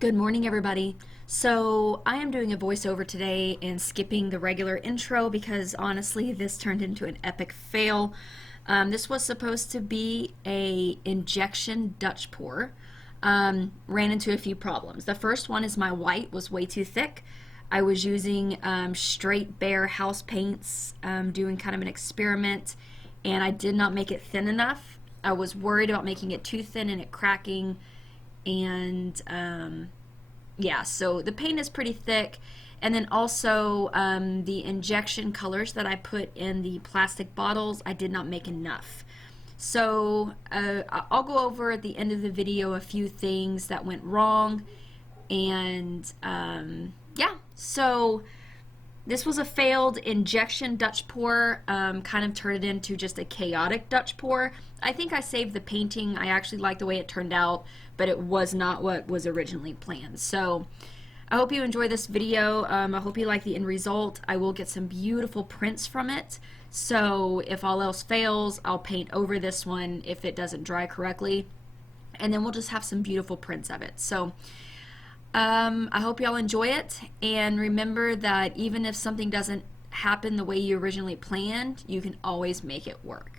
Good morning, everybody. So, I am doing a voiceover today and skipping the regular intro because honestly, this turned into an epic fail. This was supposed to be a injection Dutch pour. Ran into a few problems. The first one is my white was way too thick. I was using straight Behr house paints, doing kind of an experiment, and I did not make it thin enough. I was worried about making it too thin and it cracking, and yeah, so the paint is pretty thick. And then also the injection colors that I put in the plastic bottles, I did not make enough. So I'll go over at the end of the video a few things that went wrong. And yeah, so this was a failed injection Dutch pour, kind of turned it into just a chaotic Dutch pour. I think I saved the painting. I actually like the way it turned out, but it was not what was originally planned. So I hope you enjoy this video. I hope you like the end result. I will get some beautiful prints from it. So if all else fails, I'll paint over this one if it doesn't dry correctly. And then we'll just have some beautiful prints of it. So I hope y'all enjoy it, and remember that even if something doesn't happen the way you originally planned, you can always make it work.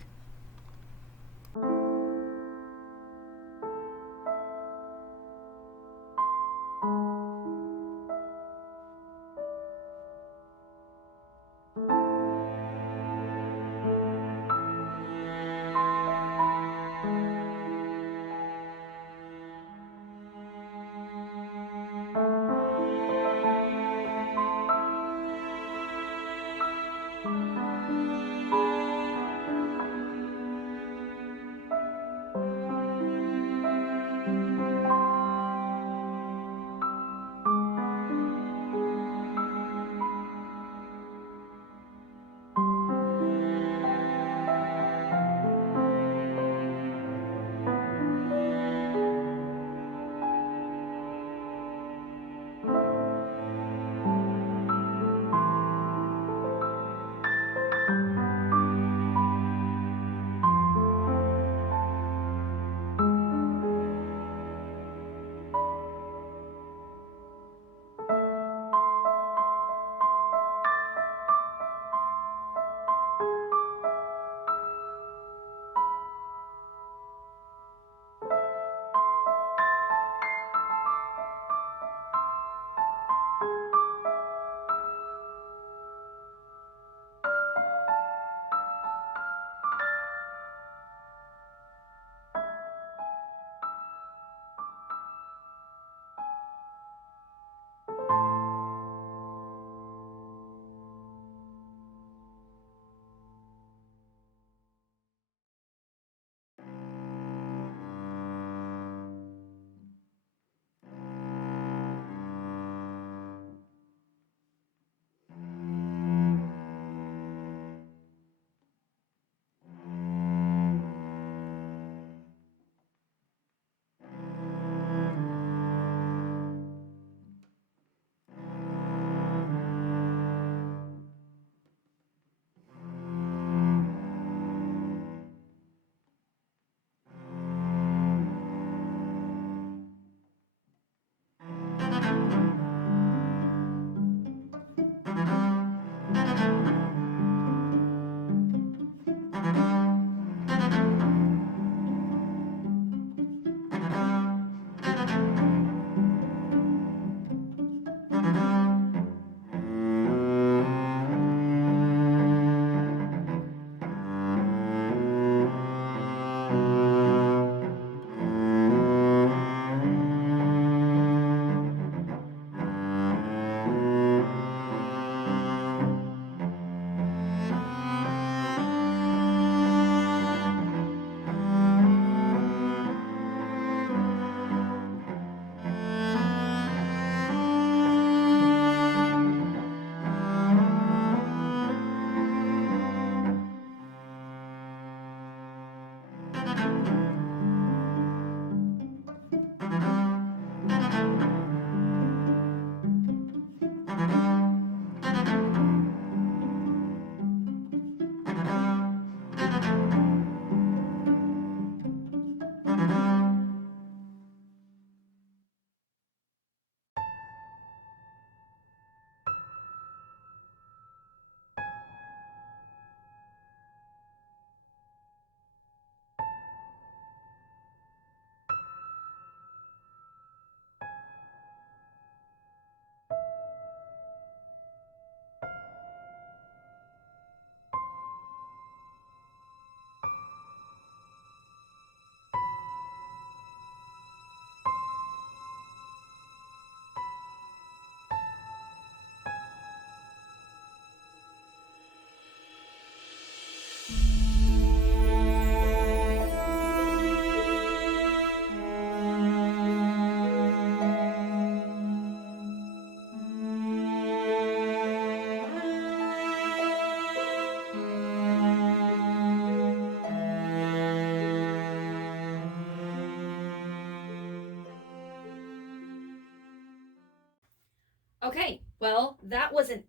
Okay, well, that was an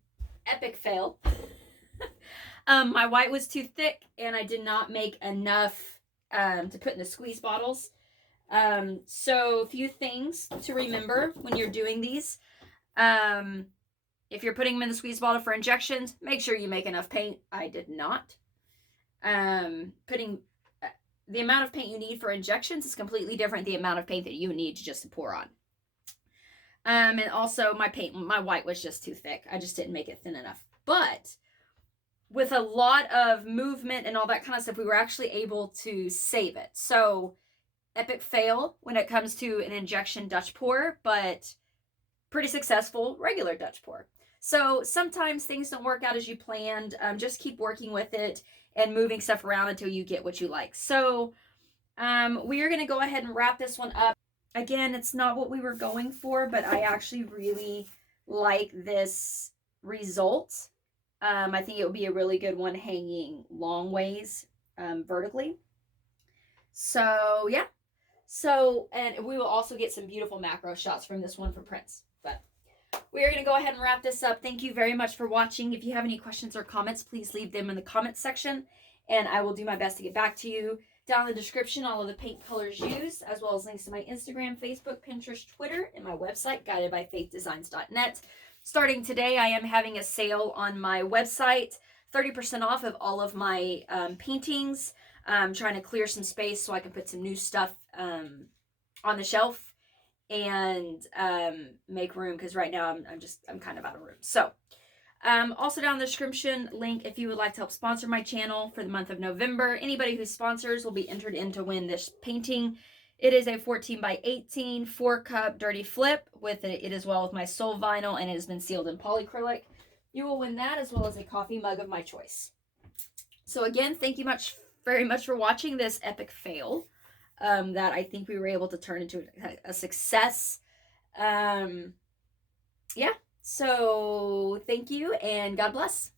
epic fail. My white was too thick, and I did not make enough to put in the squeeze bottles. So a few things to remember when you're doing these. If you're putting them in the squeeze bottle for injections, make sure you make enough paint. I did not. Putting the amount of paint you need for injections is completely different than the amount of paint that you need just to pour on. And also my white was just too thick. I just didn't make it thin enough. But with a lot of movement and all that kind of stuff, we were actually able to save it. So epic fail when it comes to an injection Dutch pour, but pretty successful regular Dutch pour. So sometimes things don't work out as you planned. Just keep working with it and moving stuff around until you get what you like. So we are going to go ahead and wrap this one up. Again, it's not what we were going for, but I actually really like this result. I think it would be a really good one hanging long ways vertically. So yeah. So, and we will also get some beautiful macro shots from this one for prints. But we are going to go ahead and wrap this up. Thank you very much for watching. If you have any questions or comments, please leave them in the comments section, and I will do my best to get back to you. Down in the description, all of the paint colors used, as well as links to my Instagram, Facebook, Pinterest, Twitter, and my website, guidedbyfaithdesigns.net. Starting today, I am having a sale on my website, 30% off of all of my paintings. I'm trying to clear some space so I can put some new stuff on the shelf and make room, because right now I'm kind of out of room. So also down in the description link if you would like to help sponsor my channel for the month of November. Anybody who sponsors will be entered in to win this painting. It is a 14 by 18 4-cup dirty flip with it as well with my soul vinyl, and it has been sealed in polyacrylic. You will win that as well as a coffee mug of my choice. So again, thank you very much for watching this epic fail that I think we were able to turn into a success. Yeah, so thank you and God bless.